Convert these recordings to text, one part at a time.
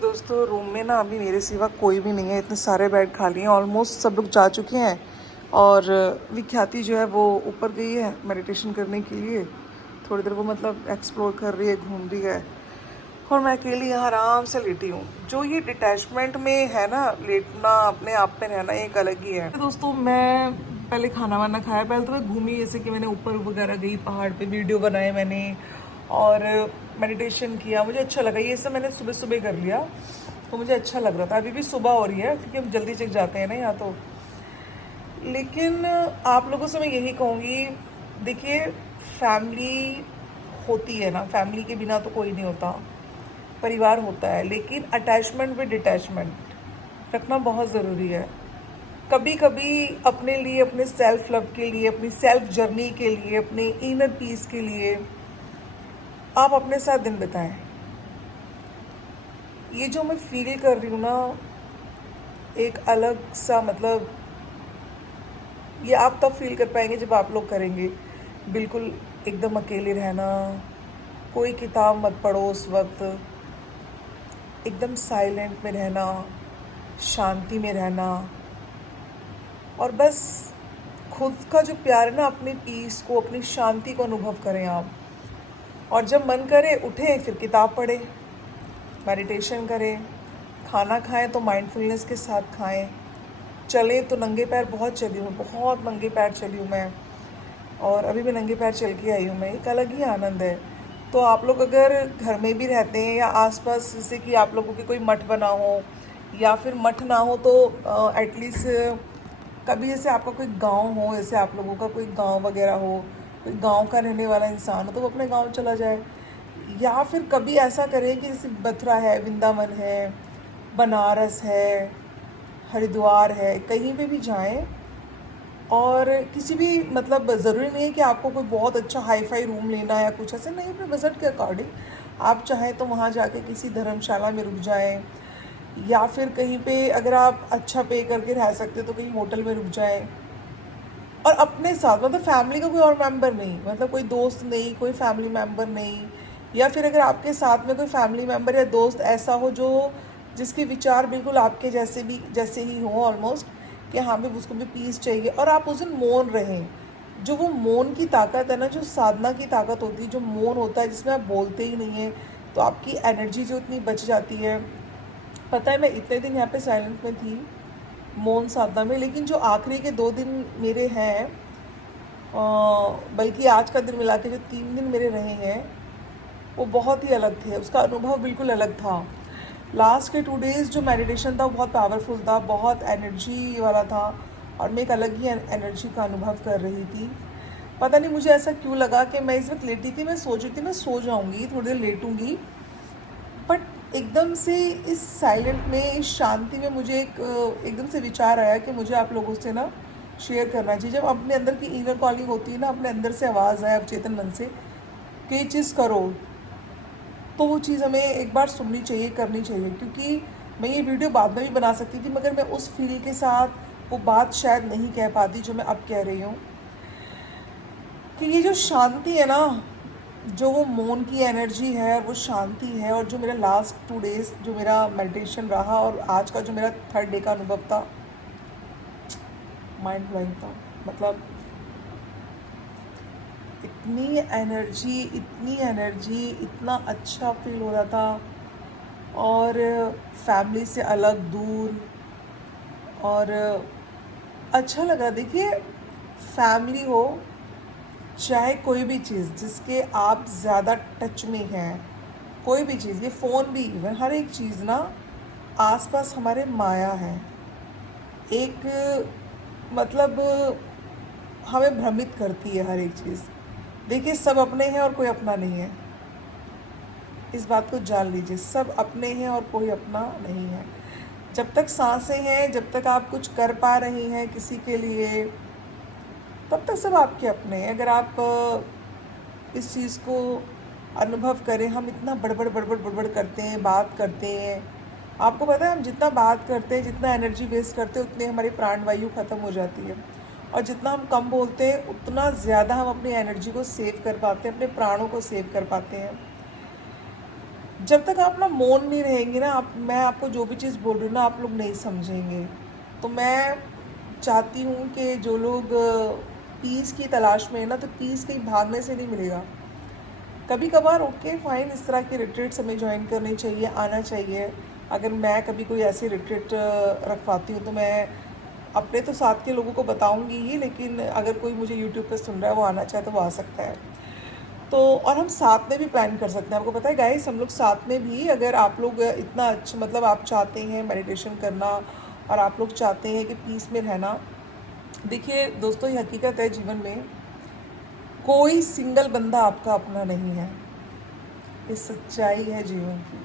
दोस्तों रूम में ना अभी मेरे सिवा कोई भी नहीं है, इतने सारे बेड खाली हैं, ऑलमोस्ट सब लोग जा चुके हैं। और विख्याति जो है वो ऊपर गई है मेडिटेशन करने के लिए, थोड़ी देर वो मतलब एक्सप्लोर कर रही है, घूम रही है। और मैं अकेली यहाँ आराम से लेटी हूँ। जो ये डिटैचमेंट में है ना, लेटना अपने आप में रहना, एक अलग ही है। दोस्तों मैं पहले खाना वाना खाया, पहले तो मैं घूमी, जैसे कि मैंने ऊपर वगैरह गई, पहाड़ पे वीडियो बनाए मैंने और मेडिटेशन किया, मुझे अच्छा लगा। ये सब मैंने सुबह सुबह कर लिया तो मुझे अच्छा लग रहा था। अभी भी सुबह हो रही है क्योंकि हम जल्दी जग जाते हैं ना यहाँ तो। लेकिन आप लोगों से मैं यही कहूँगी, देखिए फैमिली होती है ना, फैमिली के बिना तो कोई नहीं होता, परिवार होता है, लेकिन अटैचमेंट विद डिटैचमेंट रखना बहुत ज़रूरी है। कभी कभी अपने लिए, अपने सेल्फ लव के लिए, अपनी सेल्फ जर्नी के लिए, अपने इनर पीस के लिए आप अपने साथ दिन बिताएं। ये जो मैं फील कर रही हूँ ना, एक अलग सा मतलब, ये आप तब फील कर पाएंगे जब आप लोग करेंगे। बिल्कुल एकदम अकेले रहना, कोई किताब मत पढ़ो उस वक्त, एकदम साइलेंट में रहना, शांति में रहना, और बस खुद का जो प्यार है ना, अपनी पीस को, अपनी शांति को अनुभव करें आप। और जब मन करे उठें, फिर किताब पढ़ें, मेडिटेशन करें, खाना खाएं तो माइंडफुलनेस के साथ खाएं, चलें तो नंगे पैर, बहुत चली हूँ, बहुत नंगे पैर चली हूँ मैं, और अभी भी नंगे पैर चल के आई हूँ मैं। एक अलग ही आनंद है। तो आप लोग अगर घर में भी रहते हैं या आसपास, जैसे कि आप लोगों के कोई मठ बना हो या फिर मठ ना हो तो एटलीस्ट कभी जैसे आपका कोई गांव हो, जैसे आप लोगों का कोई गांव वगैरह हो, कोई गांव का रहने वाला इंसान हो, तो वो अपने गांव चला जाए। या फिर कभी ऐसा करें कि जैसे मथुरा है, वृंदावन है, बनारस है, हरिद्वार है, कहीं पे भी जाएं। और किसी भी मतलब ज़रूरी नहीं है कि आपको कोई बहुत अच्छा हाई फाई रूम लेना है या कुछ ऐसे नहीं, अपने बजट के अकॉर्डिंग आप चाहें तो वहाँ जाके किसी धर्मशाला में रुक जाएं, या फिर कहीं पे अगर आप अच्छा पे करके रह सकते तो कहीं होटल में रुक जाएं। और अपने साथ मतलब फैमिली का कोई और मेंबर नहीं, मतलब कोई दोस्त नहीं, कोई फैमिली मेंबर नहीं, या फिर अगर आपके साथ में कोई फैमिली मेंबर या दोस्त ऐसा हो जो जिसके विचार बिल्कुल आपके जैसे ही हो ऑलमोस्ट, कि हाँ भी उसको भी पीस चाहिए, और आप उस दिन मौन रहें। जो वो मौन की ताकत है ना, जो साधना की ताकत होती है, जो मौन होता है जिसमें आप बोलते ही नहीं है, तो आपकी एनर्जी जो इतनी बच जाती है। पता है मैं इतने दिन यहाँ पे साइलेंट में थी, मौन साधना में, लेकिन जो आखिरी के 2 दिन मेरे हैं, बल्कि आज का दिन मिला के जो 3 दिन मेरे रहे हैं, वो बहुत ही अलग थे। उसका अनुभव बिल्कुल अलग था। लास्ट के 2 डेज़ जो मेडिटेशन था वो बहुत पावरफुल था, बहुत एनर्जी वाला था, और मैं एक अलग ही एनर्जी का अनुभव कर रही थी। पता नहीं मुझे ऐसा क्यों लगा कि मैं इस वक्त लेटी थी, मैं सोच रही थी मैं सो जाऊंगी, थोड़ी देर लेटूंगी, बट एकदम से इस साइलेंट में, इस शांति में मुझे एकदम से विचार आया कि मुझे आप लोगों से ना शेयर करना चाहिए। जब अपने अंदर की इनर कॉलिंग होती है ना, अपने अंदर से आवाज़ आए अवचेतन मन से कि ये चीज़ करो, तो वो चीज़ हमें एक बार सुननी चाहिए, करनी चाहिए। क्योंकि मैं ये वीडियो बाद में भी बना सकती थी, मगर मैं उस फील के साथ वो बात शायद नहीं कह पाती जो मैं अब कह रही हूँ। कि ये जो शांति है ना, जो वो मौन की एनर्जी है, वो शांति है। और जो मेरा लास्ट 2 डेज़ जो मेरा मेडिटेशन रहा और आज का जो मेरा 3rd डे का अनुभव था, माइंड ब्लोइंग था। मतलब इतनी एनर्जी, इतना अच्छा फील हो रहा था, और फैमिली से अलग, दूर, और अच्छा लगा। देखिए फैमिली हो चाहे कोई भी चीज़ जिसके आप ज़्यादा टच में हैं, कोई भी चीज़, ये फ़ोन भी, इवन हर एक चीज़ ना आसपास हमारे माया है। एक मतलब हमें भ्रमित करती है हर एक चीज़। देखिए सब अपने हैं और कोई अपना नहीं है, इस बात को जान लीजिए। सब अपने हैं और कोई अपना नहीं है। जब तक सांसें हैं, जब तक आप कुछ कर पा रही हैं किसी के लिए, तब तक सब आपके अपने हैं। अगर आप इस चीज़ को अनुभव करें, हम इतना बड़बड़ बड़बड़ बड़बड़ करते हैं, बात करते हैं। आपको पता है हम जितना बात करते हैं, जितना एनर्जी वेस्ट करते हैं, उतनी हमारी प्राण वायु ख़त्म हो जाती है। और जितना हम कम बोलते हैं, उतना ज़्यादा हम अपनी एनर्जी को सेव कर पाते हैं, अपने प्राणों को सेव कर पाते हैं। जब तक आप ना मौन नहीं रहेंगे ना, आप मैं आपको जो भी चीज़ बोल रही हूँ ना, आप लोग नहीं समझेंगे। तो मैं चाहती हूँ कि जो लोग पीस की तलाश में है ना, तो पीस कहीं भागने से नहीं मिलेगा। कभी कभार ओके फाइन, इस तरह की रिट्रीट्स हमें ज्वाइन करनी चाहिए, आना चाहिए। अगर मैं कभी कोई ऐसी रिट्रीट रखवाती हूँ तो मैं अपने तो साथ के लोगों को बताऊंगी ही, लेकिन अगर कोई मुझे यूट्यूब पे सुन रहा है वो आना चाहे तो वो आ सकता है। तो और हम साथ में भी प्लान कर सकते हैं। आपको पता है गाइस, हम लोग साथ में भी, अगर आप लोग इतना अच्छा मतलब आप चाहते हैं मेडिटेशन करना और आप लोग चाहते हैं कि पीस में रहना, देखिए दोस्तों, ये हकीकत है जीवन में, कोई सिंगल बंदा आपका अपना नहीं है। ये सच्चाई है जीवन की।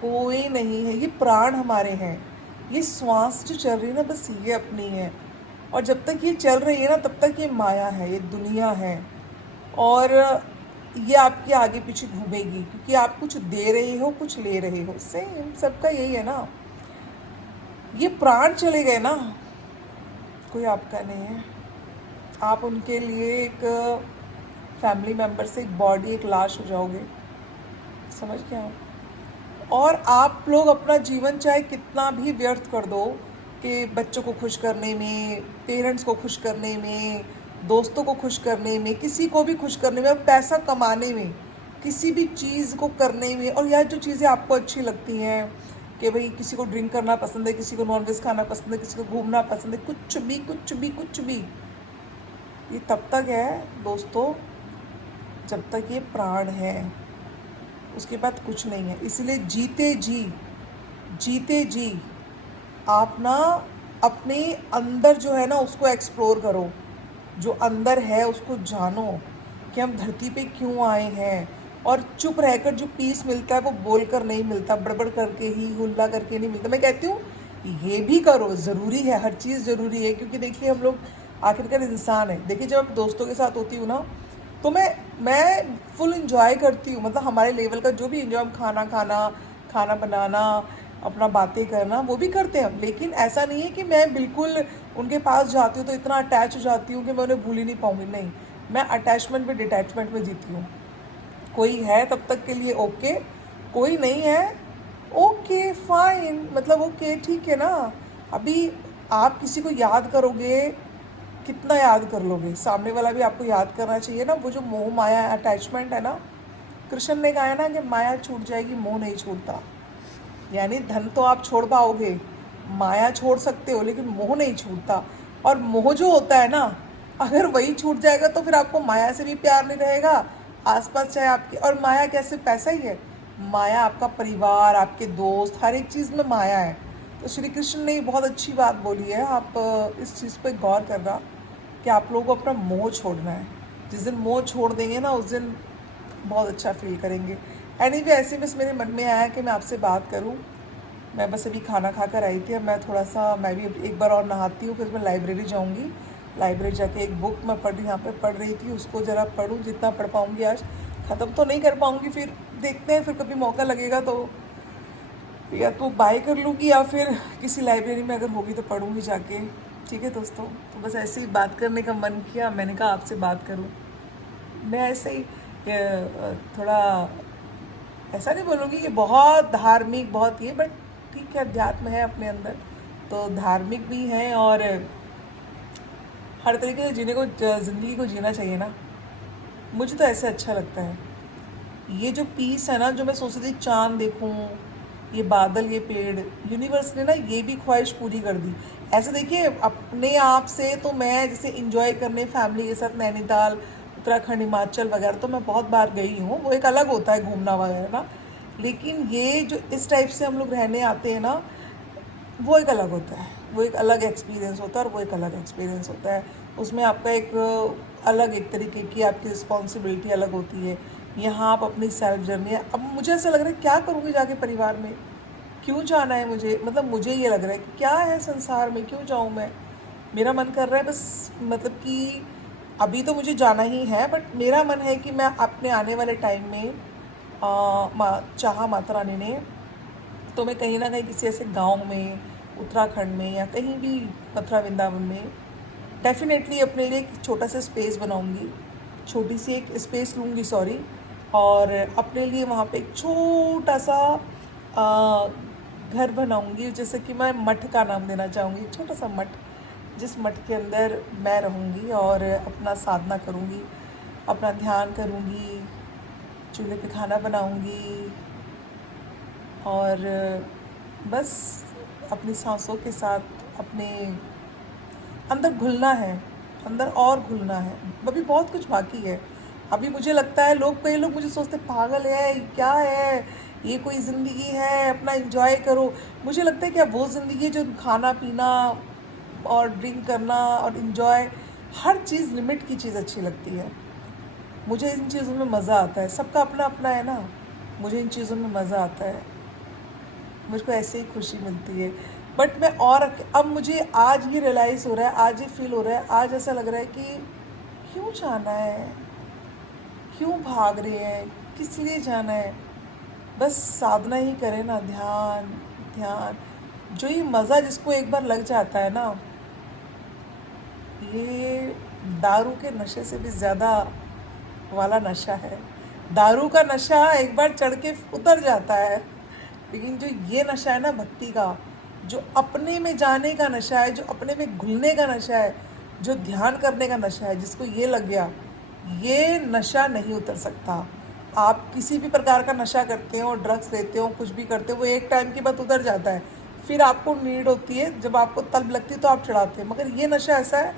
कोई नहीं है, ये प्राण हमारे हैं। ये श्वास जो चल रही है ना, बस ये अपनी है। और जब तक ये चल रही है ना, तब तक ये माया है, ये दुनिया है। और ये आपके आगे पीछे घूमेगी, क्योंकि आप कुछ दे रहे हो, कुछ ले रहे हो। सेम सबका यही है ना। ये प्राण चले गए ना, कोई आपका नहीं है। आप उनके लिए एक फैमिली मेम्बर से एक बॉडी, एक लाश हो जाओगे। समझ गए आप? और आप लोग अपना जीवन चाहे कितना भी व्यर्थ कर दो, कि बच्चों को खुश करने में, पेरेंट्स को खुश करने में, दोस्तों को खुश करने में, किसी को भी खुश करने में, और पैसा कमाने में, किसी भी चीज़ को करने में। और यार जो चीज़ें आपको अच्छी लगती हैं, कि भाई किसी को ड्रिंक करना पसंद है, किसी को नॉनवेज खाना पसंद है, किसी को घूमना पसंद है, कुछ भी कुछ भी कुछ भी, ये तब तक है दोस्तों जब तक ये प्राण है। उसके बाद कुछ नहीं है। इसलिए जीते जी, जीते जी आप ना अपने अंदर जो है ना उसको एक्सप्लोर करो। जो अंदर है उसको जानो, कि हम धरती पे क्यों आए हैं। और चुप रहकर जो पीस मिलता है वो बोल कर नहीं मिलता, बड़बड़ करके ही, हुल्ला करके नहीं मिलता। मैं कहती हूँ ये भी करो, ज़रूरी है, हर चीज़ ज़रूरी है। क्योंकि देखिए हम लोग आखिरकार इंसान है। देखिए जब दोस्तों के साथ होती हूँ ना, तो मैं फुल इंजॉय करती हूँ। मतलब हमारे लेवल का जो भी इंजॉय, हम खाना खाना, खाना बनाना, अपना बातें करना, वो भी करते हैं हम। लेकिन ऐसा नहीं है कि मैं बिल्कुल उनके पास जाती हूँ तो इतना अटैच हो जाती हूँ कि मैं उन्हें भूल ही नहीं पाऊँगी। नहीं, मैं अटैचमेंट में, डिटैचमेंट में जीती हूँ। कोई है तब तक के लिए ओके, कोई नहीं है ओके फाइन, मतलब ओके ठीक है ना। अभी आप किसी को याद करोगे, कितना याद कर लोगे, सामने वाला भी आपको याद करना चाहिए ना। वो जो मोह माया अटैचमेंट है ना, कृष्ण ने कहा है ना कि माया छूट जाएगी, मोह नहीं छूटता। यानी धन तो आप छोड़ पाओगे, माया छोड़ सकते हो, लेकिन मोह नहीं छूटता। और मोह जो होता है ना, अगर वही छूट जाएगा तो फिर आपको माया से भी प्यार नहीं रहेगा, आसपास चाहे आपके। और माया कैसे, पैसा ही है। माया आपका परिवार, आपके दोस्त, हर एक चीज़ में माया है। तो श्री कृष्ण ने बहुत अच्छी बात बोली है। आप इस चीज़ पे गौर करना कि आप लोगों को अपना मोह छोड़ना है। जिस दिन मोह छोड़ देंगे ना, उस दिन बहुत अच्छा फील करेंगे। एनीवे ऐसे बस मेरे मन में आया कि मैं आपसे बात करूं। मैं बस अभी खाना खा कर आई थी। अब मैं थोड़ा सा, मैं भी एक बार और नहाती हूँ, फिर मैं लाइब्रेरी जाऊँगी। लाइब्रेरी जाके एक बुक मैं यहाँ पे पढ़ रही थी, उसको ज़रा पढूँ, जितना पढ़ पाऊँगी आज। ख़त्म तो नहीं कर पाऊँगी, फिर देखते हैं, फिर कभी मौका लगेगा तो या तो बाय कर लूँगी, या फिर किसी लाइब्रेरी में अगर होगी तो पढ़ूँगी जाके। ठीक है दोस्तों, तो बस ऐसे ही बात करने का मन किया, मैंने कहा आपसे बात करूँ। मैं ऐसे ही थोड़ा, ऐसा नहीं बोलूँगी कि बहुत धार्मिक, बहुत ये, बट ठीक है, अध्यात्म है अपने अंदर, तो धार्मिक भी है। और हर तरीके से जीने को, ज़िंदगी को जीना चाहिए ना। मुझे तो ऐसे अच्छा लगता है। ये जो पीस है ना, जो मैं सोचती थी चाँद देखूं, ये बादल, ये पेड़, यूनिवर्स ने ना ये भी ख्वाहिश पूरी कर दी। ऐसे देखिए अपने आप से तो मैं जैसे इंजॉय करने फैमिली के साथ नैनीताल, उत्तराखंड, हिमाचल वगैरह तो मैं बहुत बार गई हूँ, वो एक अलग होता है घूमना वगैरह ना। लेकिन ये जो इस टाइप से हम लोग रहने आते हैं ना, वो एक अलग होता है, वो एक अलग एक्सपीरियंस होता है। और वो एक अलग एक्सपीरियंस होता है, उसमें आपका एक अलग, एक तरीके की आपकी रिस्पॉन्सिबिलिटी अलग होती है। यहाँ आप अपनी सेल्फ जर्नी है। अब मुझे ऐसा लग रहा है क्या करूँगी जाके परिवार में, क्यों जाना है मुझे, मतलब मुझे ये लग रहा है कि क्या है संसार में, क्यों जाऊँ मैं। मेरा मन कर रहा है बस, मतलब कि अभी तो मुझे जाना ही है, बट मेरा मन है कि मैं अपने आने वाले टाइम में चाहा माता रानी ने, तो मैं कहीं ना कहीं किसी ऐसे गांव में, उत्तराखंड में, या कहीं भी मथुरा वृंदावन में डेफिनेटली अपने लिए एक छोटा सा स्पेस बनाऊंगी, छोटी सी एक स्पेस लूँगी, सॉरी। और अपने लिए वहाँ पे एक छोटा सा आ, घर बनाऊंगी, जैसे कि मैं मठ का नाम देना चाहूँगी, छोटा सा मठ, जिस मठ के अंदर मैं रहूँगी और अपना साधना करूँगी, अपना ध्यान करूँगी, चूल्हे पे खाना बनाऊँगी और बस अपनी सांसों के साथ अपने अंदर घुलना है, अंदर और घुलना है। अभी बहुत कुछ बाकी है। अभी मुझे लगता है कई लोग मुझे सोचते पागल है, क्या है ये, कोई ज़िंदगी है, अपना एंजॉय करो। मुझे लगता है कि अब वो ज़िंदगी है जो खाना पीना और ड्रिंक करना और एंजॉय, हर चीज़ लिमिट की चीज़ अच्छी लगती है। मुझे इन चीज़ों में मज़ा आता है। सबका अपना अपना है ना, मुझे इन चीज़ों में मज़ा आता है, मुझको ऐसे ही खुशी मिलती है। बट मैं और अब मुझे आज ये रियलाइज़ हो रहा है, आज ये फील हो रहा है, आज ऐसा लग रहा है कि क्यों जाना है, क्यों भाग रहे हैं, किस लिए जाना है। बस साधना ही करें ना, ध्यान ध्यान। जो ये मज़ा जिसको एक बार लग जाता है ना, ये दारू के नशे से भी ज़्यादा वाला नशा है। दारू का नशा एक बार चढ़ के उतर जाता है, लेकिन जो ये नशा है ना भक्ति का, जो अपने में जाने का नशा है, जो अपने में घुलने का नशा है, जो ध्यान करने का नशा है, जिसको ये लग गया, ये नशा नहीं उतर सकता। आप किसी भी प्रकार का नशा करते हो, ड्रग्स लेते हो, कुछ भी करते हो, वो एक टाइम के बाद उतर जाता है। फिर आपको नीड होती है, जब आपको तलब लगती है तो आप चढ़ाते हैं। मगर ये नशा ऐसा है,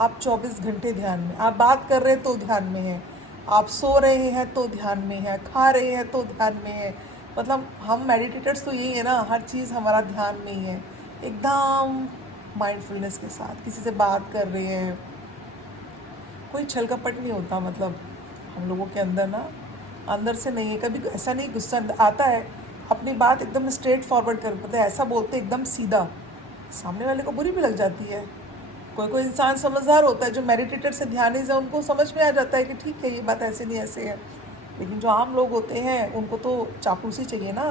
आप 24 घंटे ध्यान में, आप बात कर रहे हैं तो ध्यान में है, आप सो रहे हैं तो ध्यान में है, खा रहे हैं तो ध्यान में है। मतलब हम मेडिटेटर्स तो यही है ना, हर चीज़ हमारा ध्यान में ही है, एकदम माइंडफुलनेस के साथ किसी से बात कर रहे हैं, कोई छल कपट नहीं होता। मतलब हम लोगों के अंदर ना, अंदर से नहीं है, कभी ऐसा नहीं गुस्सा आता है, अपनी बात एकदम स्ट्रेट फॉरवर्ड कर, मतलब ऐसा बोलते एकदम सीधा, सामने वाले को बुरी भी लग जाती है। कोई कोई इंसान समझदार होता है, जो मेडिटेटर से ध्यानिज है, उनको समझ में आ जाता है कि ठीक है ये बात ऐसे नहीं ऐसे है। लेकिन जो आम लोग होते हैं उनको तो चापूसी चाहिए ना,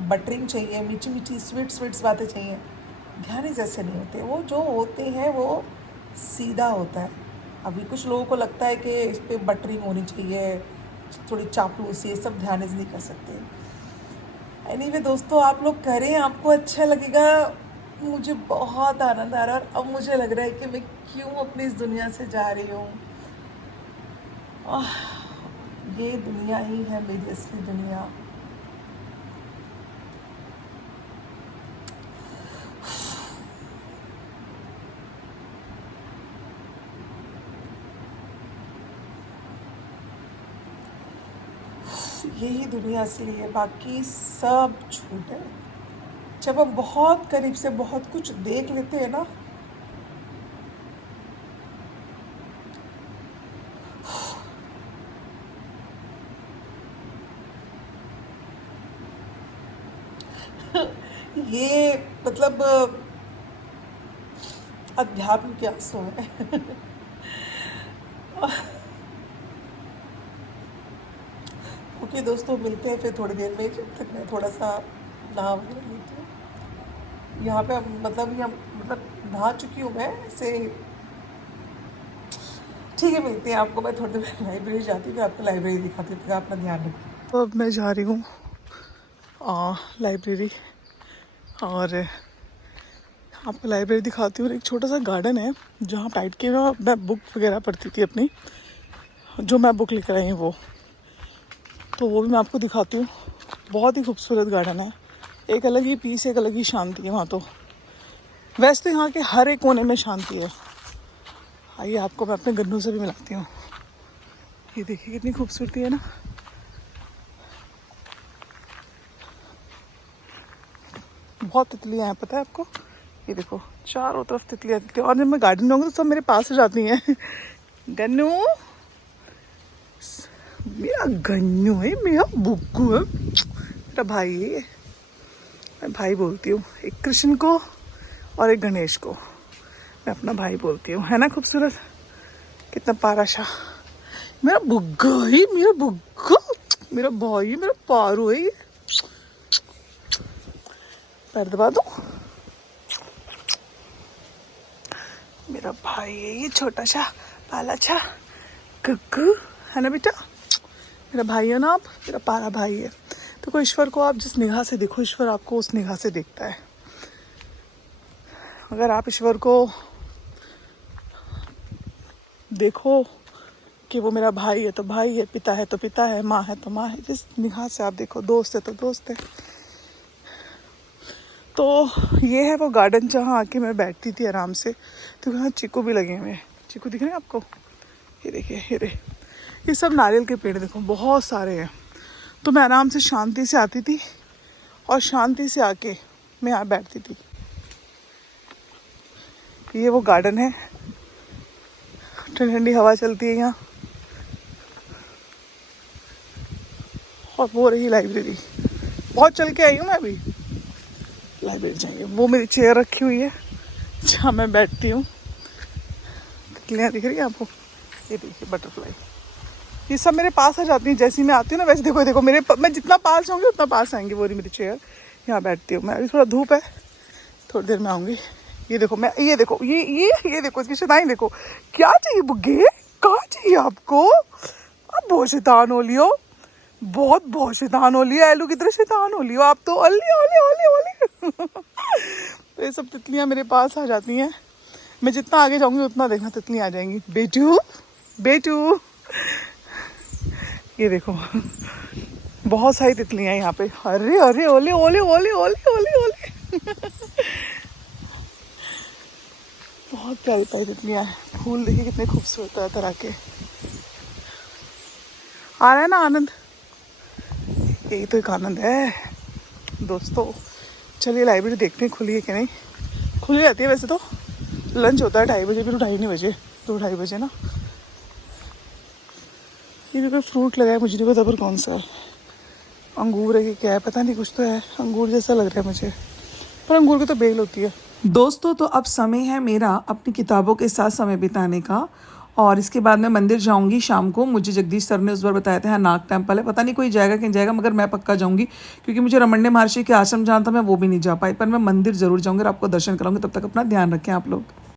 बटरिंग चाहिए, मीठी मीठी स्वीट्स बातें चाहिए। ध्यानी जैसे नहीं होते, वो जो होते हैं वो सीधा होता है। अभी कुछ लोगों को लगता है कि इस पर बटरिंग होनी चाहिए, थोड़ी चापलूसी, ये सब ध्यानिज नहीं कर सकते। एनीवे दोस्तों, आप लोग करें, आपको अच्छा लगेगा। मुझे बहुत आनंद आ रहा है और अब मुझे लग रहा है कि मैं क्यों अपनी इस दुनिया से जा रही हूँ। ये दुनिया ही है मेरी असली दुनिया। यही दुनिया असली है, बाकी सब झूठ है। जब हम बहुत करीब से बहुत कुछ देख लेते हैं ना, ये मतलब अध्यात्म के आंसू है। ओके दोस्तों, मिलते हैं फिर थोड़ी देर में, जब तक मैं थोड़ा सा नहा वगैरह लेती हूँ। यहाँ पे मतलब नहा चुकी हूँ मैं ऐसे। ठीक है, मिलते हैं आपको, मैं थोड़ी देर में लाइब्रेरी जाती हूँ, आपको लाइब्रेरी दिखाती हूँ, अपना ध्यान रखिए। तो अब मैं जा रही हूँ लाइब्रेरी, और आपको लाइब्रेरी दिखाती हूँ। एक छोटा सा गार्डन है जहाँ बैठ के मैं बुक वगैरह पढ़ती थी अपनी, जो मैं बुक लेकर आई हूँ वो, तो वो भी मैं आपको दिखाती हूँ। बहुत ही खूबसूरत गार्डन है, एक अलग ही पीस, एक अलग ही शांति है वहाँ। तो वैसे तो यहाँ के हर एक कोने में शांति है। आइए आपको मैं अपने गन्नू से भी मिलाती हूँ। ये देखिए कितनी खूबसूरती है ना। बहुत तितलियाँ हैं, पता है आपको। ये देखो चारों तरफ तितलियाँ तितलियाँ, और जब मैं गार्डन में होंगी तो सब मेरे पास से जाती हैं। गन्नू, मेरा गन्नू है, मेरा बुग्गू है, मेरा भाई है। मैं भाई बोलती हूँ, एक कृष्ण को और एक गणेश को मैं अपना भाई बोलती हूँ। है ना खूबसूरत, कितना पारा सा मेरा बुग्गा ही, मेरा बुग्गा, मेरा भाई, मेरा पारू है। पैर दबा दो, मेरा भाई है ये, छोटा सा पाला सा कुक्कू, है ना बेटा, मेरा भाई है ना, आप मेरा प्यारा भाई है। तो ईश्वर को आप जिस निगाह से देखो, ईश्वर आपको उस निगाह से देखता है। अगर आप ईश्वर को देखो कि वो मेरा भाई है तो भाई है, पिता है तो पिता है, माँ है तो माँ है, जिस निगाह से आप देखो, दोस्त है तो दोस्त है। तो ये है वो गार्डन जहाँ आके मैं बैठती थी आराम से। तो यहाँ चीकू भी लगे हुए हैं। चीकू दिख रहे हैं आपको? ये देखिए, ये सब नारियल के पेड़ देखो, बहुत सारे हैं। तो मैं आराम से शांति से आती थी और शांति से आके मैं यहाँ बैठती थी। ये वो गार्डन है, ठंडी ठंडी हवा चलती है यहाँ। और वो रही लाइब्रेरी। बहुत चल के आई हूँ मैं अभी। लाइब्रेरी जाएंगे। वो मेरी चेयर रखी हुई है जहाँ मैं बैठती हूँ। तितलियाँ दिख रही है आपको? ये देखिए बटरफ्लाई, ये सब मेरे पास आ जाती हैं जैसे ही मैं आती हूँ ना। वैसे देखो मैं जितना पास जाऊँगी उतना पास आएंगी। वो रही मेरी चेयर, यहाँ बैठती हूँ मैं। अभी थोड़ा धूप है, थोड़ी देर में आऊँगी। ये देखो ये देखो इसकी शैतानी देखो। क्या चाहिए बुग्गे? कहाँ चाहिए आपको? आप बहुत शैतान हो लियो, बहुत शैतान हो लियो। एलू की तरह शैतान हो लियो आप तो। ओली तो ये सब तितलियाँ मेरे पास आ जाती हैं। मैं जितना आगे जाऊँगी उतना देखना तितलियाँ आ जाएंगी। बेटू ये देखो, बहुत सारी तितलियाँ यहाँ पे। अरे ओले बहुत प्यारी प्यारी तितलियाँ हैं। फूल देखिए कितने खूबसूरत है तरह के। आ रहा है ना आनंद? यही तो एक आनंद है दोस्तों। चलिए लाइब्रेरी देखते हैं खुली है कि नहीं। खुली रहती है वैसे तो। लंच होता है 2:30 बजे, फिर 2:30 बजे, 2-2:30 बजे ना। ये देखो फ्रूट लगा है, मुझे नहीं पता पर कौन सा है। अंगूर है कि क्या है पता नहीं, कुछ तो है। अंगूर जैसा लग रहा है मुझे, पर अंगूर की तो बेल होती है। दोस्तों तो अब समय है मेरा अपनी किताबों के साथ समय बिताने का। और इसके बाद मैं मंदिर जाऊंगी शाम को। मुझे जगदीश सर ने उस बार बताया था, नाग टेम्पल है, पता नहीं कोई जाएगा कि नहीं जाएगा, मगर मैं पक्का जाऊंगी। क्योंकि मुझे रमण्य महर्षि के आश्रम जाना था, मैं वो भी नहीं जा पाई। पर मैं मंदिर जरूर जाऊंगी और आपको दर्शन कराऊंगी। तब तक अपना ध्यान रखें आप लोग।